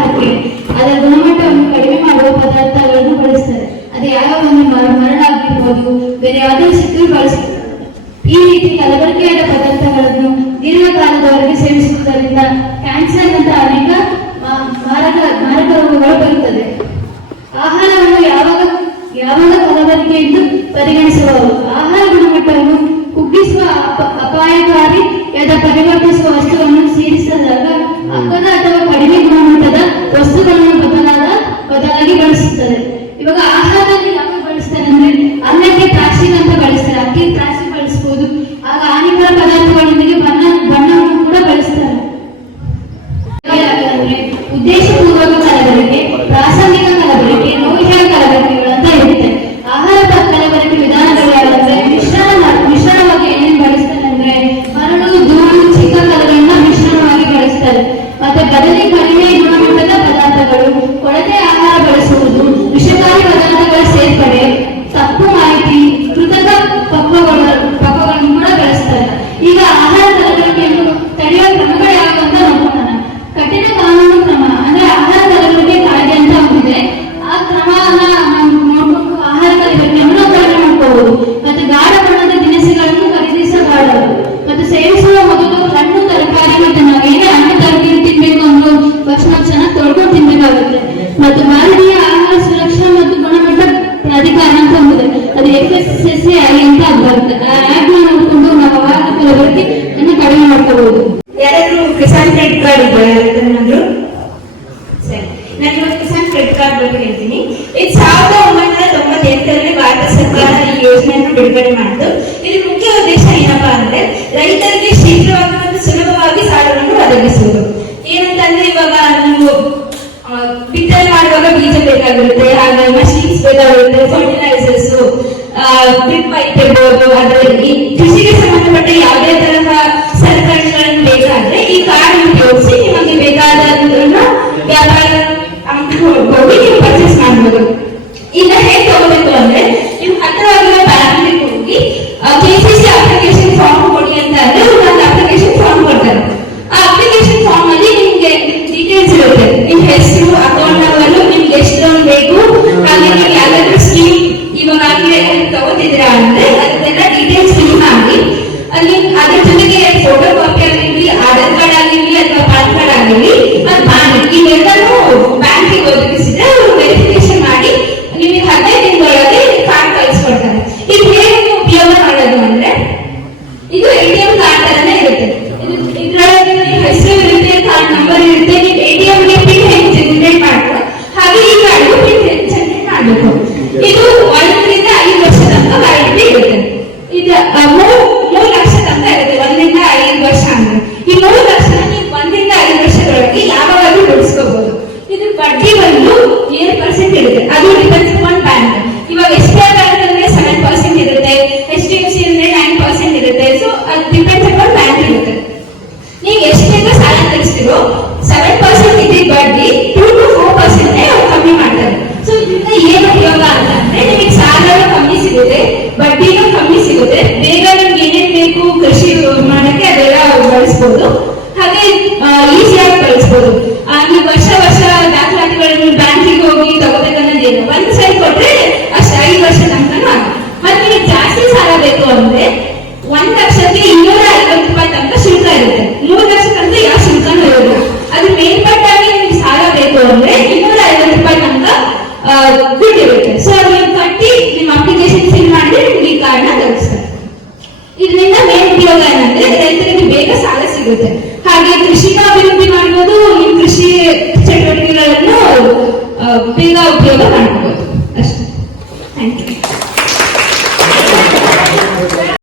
ಆಹಾರಕ್ಕೆ ಅದರ ಗುಣಮಟ್ಟವನ್ನು ಕಡಿಮೆ ಮಾಡುವ ಪದಾರ್ಥಗಳನ್ನು ಬಳಸ್ತಾರೆ. ಅದು ಯಾವ ಒಂದು ಮರಳಾಗಿರ್ಬೋದು, ಬೇರೆ ಯಾವುದೇ ಸಿಕ್ಕೂ ಬಳಸ್ತಾರೆ. ಈ ರೀತಿ ಕಲಬೆರಕೆಯಾದ ಪದಾರ್ಥಗಳನ್ನು ದೀರ್ಘಕಾಲದವರೆಗೆ ಸೇವಿಸುವುದರಿಂದ ಕ್ಯಾನ್ಸರ್ ನಂತಹ ಅನೇಕ ಮಾರಕ ರೋಗಗಳು ಬರುತ್ತದೆ. ಆಹಾರವನ್ನು ಯಾವಾಗ ಕಲಬೆರಕೆಯೆಂದು ಪರಿಗಣಿಸಬಹುದು. ಆಹಾರ ಗುಣಮಟ್ಟವನ್ನು ಕುಗ್ಗಿಸುವ ಅಪಾಯಕಾರಿಯಾದ ಪರಿವರ್ತಿಸುವ ವಸ್ತುವನ್ನು ಸೇರಿಸಿದಾಗ ಅಗ್ಗದ ಅಥವಾ ಕಡಿಮೆ ಗುಣಮಟ್ಟದ ವಸ್ತುಗಳನ್ನು ಬದಲಾಗಿ ಬಳಸುತ್ತದೆ. ಇವಾಗ ಆಹಾರದಲ್ಲಿ ಯಾವ ಬಳಸ್ತಾರೆ ಅಂದ್ರೆ ಅನ್ನಕ್ಕೆ ಪ್ಲಾಸ್ಟಿಕ್ ಅಂತ ಬಳಸ್ತಾರೆ, ಅಕ್ಕಿ ಪ್ಲಾಸ್ಟಿಕ್ ಬಳಸಬಹುದು. ಆಗ ಹಾನಿಕರ ಪದಾರ್ಥಗಳೊಂದಿಗೆ ಬಣ್ಣವನ್ನು ಕೂಡ ಬಳಸ್ತಾರೆ. ಉದ್ದೇಶಪೂರ್ವಕ ಕಲಬೆರಕೆ, ಪ್ರಾಸಂಗಿಕ ಕಲಬೆರಕೆ, ಲೋಹಿತ ಕಲಬೆರಕೆಗಳು ಅಂತ ಇರುತ್ತೆ. ಆಹಾರ ಕಲಬೆರಕೆ ವಿಧಾನಗಳು ಯಾವಂದ್ರೆ ಮಿಶ್ರಣವಾಗಿ ಏನೇನು ಬಳಸ್ತಾರೆ ಅಂದ್ರೆ ಮರಳು, ಧೂಳು, ಚಿಕ್ಕ ಕಲ್ಲುಗಳನ್ನ ಮಿಶ್ರಣವಾಗಿ ಬಳಸ್ತಾರೆ. ಮತ್ತೆ ಬದಲಿ ಕಡಿಮೆ ಗುಣಮಟ್ಟದ ಪದಾರ್ಥಗಳು, ಕೊಳತೆ ಆಹಾರ ಬಳಸುವುದು, ವಿಷಕಾರಿ ಪದಾರ್ಥಗಳ ಸೇರ್ಪಡೆ, ತಪ್ಪು ಮಾಹಿತಿ, ಕೃತಕ ಪಕ್ವಗಳನ್ನು ಕೂಡ ಬಳಸ್ತಾರೆ. ಈಗ ಆಹಾರ ಕಲಬೆರಕೆಯನ್ನು ತಡೆಯುವ ಕ್ರಮಗಳು ಯಾವುದು ಅಂತ ನೋಡೋಣ. ಕಠಿಣ ಕಾನೂನು ಕ್ರಮ ಅಂದ್ರೆ ಆಹಾರ ಕಲಬೆರಕೆ ಕಾಯ್ದೆ ಅಂತ ಒಂದಿದೆ. ಆ ಕ್ರಮವನ್ನ ನೋಡ್ಕೊಂಡು ಆಹಾರ ಕಲಬೆರಕೆಯನ್ನು ಕಡಿಮೆ ಮಾಡ್ಕೋಬಹುದು. ಮತ್ತೆ ಗಾಢ ಬಣ್ಣದ ದಿನಸಿಗಳನ್ನು ಖರೀದಿಸಬಾರದು. ಮತ್ತು ಸೇವಿಸುವ ಮೊದಲು ಹಣ್ಣು, ತರಕಾರಿ ಮತ್ತು ನಾವೇನೇ ಹಣ್ಣು ತರಕಾರಿ ತಿನ್ಬೇಕು ಅಂದ್ರೆ ಫಸ್ಟ್ ಚೆನ್ನಾಗಿ ತೊಳ್ಕೊಂಡು ತಿನ್ಬೇಕಾಗುತ್ತೆ. ಮತ್ತು ಭಾರತೀಯ ಆಹಾರ ಸುರಕ್ಷಾ ಮತ್ತು ಗುಣಮಟ್ಟ ಪ್ರಾಧಿಕಾರ ಅಂತ ಒಂದಿದೆ, ಅದು FSSAI ಅಂತ ಬರುತ್ತೆ. ಆ ಆ್ಯಪ್ ನೋಡ್ಕೊಂಡು ನಾವು ಆಹಾರ ಕಲಬೆರಕೆಯನ್ನು ಕಡಿಮೆ ಮಾಡ್ಕೋಬಹುದು. ಯಾರಾದ್ರೂ ಕಿಸಾನ್ ಕ್ರೆಡಿಟ್ ಕಾರ್ಡ್ ಇದೆಯಾ? ಸರಿ, ನಾನು ಕಿಸಾನ್ ಕ್ರೆಡಿಟ್ ಕಾರ್ಡ್ ಬಗ್ಗೆ ಹೇಳ್ತೀನಿ. ಇದು 1998ರಲ್ಲಿ ಭಾರತ ಸರ್ಕಾರ ಈ ಯೋಜನೆಯನ್ನು ಬಿಡುಗಡೆ ಮಾಡಿತು. ಇದು ಮುಖ್ಯ ಉದ್ದೇಶ ಏನಪ್ಪಾ ಅಂದ್ರೆ ರೈತರಿಗೆ ಶೀಘ್ರವಾಗಿ ಮತ್ತು ಸುಲಭವಾಗಿ ಸಾಲವನ್ನು ಒದಗಿಸುವುದು. ಏನಂತಂದ್ರೆ ಇವಾಗ ನೀವು ಬಿತ್ತನೆ ಮಾಡುವಾಗ ಬೀಜ ಬೇಕಾಗಿರುತ್ತೆ, ಹಾಗೆ ಮಷೀನ್ಸ್ ಬೇಕಾಗಿರುತ್ತೆ, ಫರ್ಟಿಲೈಸರ್ಸ್, ಡ್ರಿಪ್ ಪೈಪ್ ಇರ್ಬೋದು, ಅದರಲ್ಲಿ ಕೃಷಿಗೆ ಸಂಬಂಧಪಟ್ಟ ಯಾವುದೇ ತರಹ ಸಲಕರಣೆಗಳನ್ನು ಬೇಕಾದ್ರೆ ಈ ಕಾರ್ಡ್ ಉಪಯೋಗಿಸಿ ನಿಮಗೆ ಬೇಕಾದದನ್ನ ವ್ಯಾಪಾರ ಹೋಗಿ ನೀವು ಪರ್ಚೇಸ್ ಮಾಡಬಹುದು. ಈಗ ಹೇಗೆ ತಗೋಬೇಕು ಅಂದ್ರೆ ನೀವು ಹತ್ತಿರವಾಗಿರೋ ಬ್ಯಾಂಕ್ಗೆ ಹೋಗಿ KCC ಅಪ್ಲಿಕೇಶನ್ ಫಾರ್ಮ್ ಕೊಡಿ ಅಂತ ಅಂದ್ರೆ ಒಂದು ಅಪ್ಲಿಕೇಶನ್ ಫಾರ್ಮ್ ಕೊಡ್ತಾರೆ. ಆ ಅಪ್ಲಿಕೇಶನ್ ಫಾರ್ಮ್ ಅಲ್ಲಿ ನಿಮ್ಗೆ ಡೀಟೇಲ್ಸ್ ಇರುತ್ತೆ. ನಿಮ್ ಹೆಸರು, ಅಕೌಂಟ್ ನಂಬರ್, ನಿಮ್ಗೆ ಎಷ್ಟು ಲೋನ್ ಬೇಕು, ಹಾಗೆ ನೀವು ಯಾವ್ದಾದ್ರು ಸ್ಕೀಮ್ ಇವಾಗ ತಗೋತಿದ್ದೀರಾ ಅಂದ್ರೆ ಅದನ್ನೆಲ್ಲ ಡೀಟೇಲ್ಸ್ ಫಿಲ್ ಮಾಡಿ ಅಲ್ಲಿ ಅದ್ರ ಜೊತೆಗೆ ಫೋಟೋ ಕಾಪಿ ಆಗಿರ್ಲಿ, ಆಧಾರ್ ಕಾರ್ಡ್ ಆಗಿರ್ಲಿ ಅಥವಾ ಪಾನ್ ಕಾರ್ಡ್ ಆಗಿರ್ಲಿ ಅದು ಮಾಡಿ ಇವೆಲ್ಲನೂ ಬ್ಯಾಂಕಿಗೆ ಒದಗಿಸಿದ್ರೆ ಅವರು ವೆರಿಫಿಕೇಶನ್ ಮಾಡಿ ನಿಮಗೆ 15 ದಿನದೊಳಗೆ ಕಾರ್ಡ್ ಕಳಿಸ್ಕೊಡ್ತಾರೆ. ಇದು ಹೇಗೆ ಉಪಯೋಗ ಮಾಡೋದು ಅಂದ್ರೆ ಇದು ATM ಕಾರ್ಡ್ ತರನೇ ಇರುತ್ತೆ. ಇದ್ರೊಳಗೆ ನಿಮ್ಮ ಹೆಸರು ಇರುತ್ತೆ, ಕಾರ್ಡ್ ನಂಬರ್ ಇರುತ್ತೆ, ನೀವು ATM ಗೆ ಪಿನ್ ಹೆಂಗ್ ಜನರೇಟ್ ಮಾಡ್ತೀರೋ ಹಾಗೆ ಈ ಕಾರ್ಡ್ಗೂ ಪಿನ್ ಜನರೇಟ್ ಮಾಡಬೇಕು. ಇದು 1 ರಿಂದ 5 ವರ್ಷ ತನಕ ವ್ಯಾಲಿಡಿಟಿ ಇರುತ್ತೆ. ಇದು 3 ಲಕ್ಷ ತನಕ ಇರುತ್ತೆ. 1 ರಿಂದ 5 ವರ್ಷ ಅಂದ್ರೆ ಈ 3 ಲಕ್ಷ ನೀವು 1 ರಿಂದ 5 ವರ್ಷದೊಳಗೆ ಯಾವಾಗಲೂ ಉಳಿಸ್ಕೋಬಹುದು. ಇದು ಬಡ್ಡಿ ಬಂದು 7% ಇರುತ್ತೆ. ಅದು ಡಿಪೆಂಡ್ಸ್ ಆನ್ ಬ್ಯಾಂಕ್. ಇವಾಗ SBI ಬ್ಯಾಂಕ್ ಅಂದ್ರೆ 7% ಇರುತ್ತೆ, HDFC ಅಂದ್ರೆ 9% ಇರುತ್ತೆ. ಸೊ ಅದು ಡಿಪೆಂಡ್ಸ್ ಆನ್ ಬ್ಯಾಂಕ್ ಇರುತ್ತೆ. ನೀವು ಎಷ್ಟು ಬೇಗ ಸಾಲ ತೆಗಿಸ್ತೀರೋ 7% ಇದ್ದ ಬಡ್ಡಿ 2 to 4% ಕಮ್ಮಿ ಮಾಡ್ತಾರೆ. ಸೊ ಇದರಿಂದ ಏನು ಉಪಯೋಗ ಅಂತ ಅಂದ್ರೆ ನಿಮಗೆ ಸಾಲನೂ ಕಮ್ಮಿ ಸಿಗುತ್ತೆ, ಬಡ್ಡಿನೂ ಕಮ್ಮಿ ಸಿಗುತ್ತೆ, ಬೇಗ ನಿಮ್ಗೆ ಏನೇನ್ ಬೇಕು ಕೃಷಿ ಮಾಡಕ್ಕೆ ಅದೆಲ್ಲ ಬಳಸ್ಬೋದು, ಹಾಗೆ ಈಸಿಯಾಗಿ ಬಳಸ್ಬೋದು. ನೀವು ವರ್ಷ ದಾಖಲಾತಿಗಳನ್ನು ಬ್ಯಾಂಕಿಗೆ ಹೋಗಿ ತಗೋಬೇಕನ್ನೋದೇನು ಒಂದ್ ಸರಿ ಕೊಟ್ರೆ ಅಷ್ಟು 5 ವರ್ಷ ತನಕ ಆಗುತ್ತೆ. ಮತ್ತೆ ನೀವು ಜಾಸ್ತಿ ಸಾಲ ಬೇಕು ಅಂದ್ರೆ 1 ಲಕ್ಷಕ್ಕೆ 250 ರೂಪಾಯಿ ತನಕ ಶುಲ್ಕ ಇರುತ್ತೆ. 3 ಲಕ್ಷ ತನಕ ಯಾವ ಶುಲ್ಕನೂ ಇರೋದು. ಅದ್ರ ಮೇಲ್ಪಟ್ಟಾಗಿ ನಿಮ್ಗೆ ಸಾಲ ಬೇಕು ಅಂದ್ರೆ 250 ರೂಪಾಯಿ ತನಕ ದುಡ್ಡು ಇರುತ್ತೆ. ಸೊ ನೀವು ಕಟ್ಟಿ ನಿಮ್ಮ ಅಪ್ಲಿಕೇಶನ್ ಫಿಲ್ ಮಾಡಿದ್ರೆ ನಿಮ್ಗೆ ಈ ಕಾರ್ಡ್ನ ತರಿಸ್ತಾರೆ. ಇದರಿಂದ ಮೇನ್ ಉಪಯೋಗ ಏನಂದ್ರೆ ರೈತರಿಗೆ ಬೇಗ ಸಾಲ ಸಿಗುತ್ತೆ, ಹಾಗೆ ಕೃಷಿನ ಅಭಿವೃದ್ಧಿ ಮಾಡ್ಬೋದು, ನಿಮ್ಮ ಕೃಷಿ ಚಟುವಟಿಕೆಗಳನ್ನು ಬೇಗ ಉಪಯೋಗ ಮಾಡ್ಬೋದು.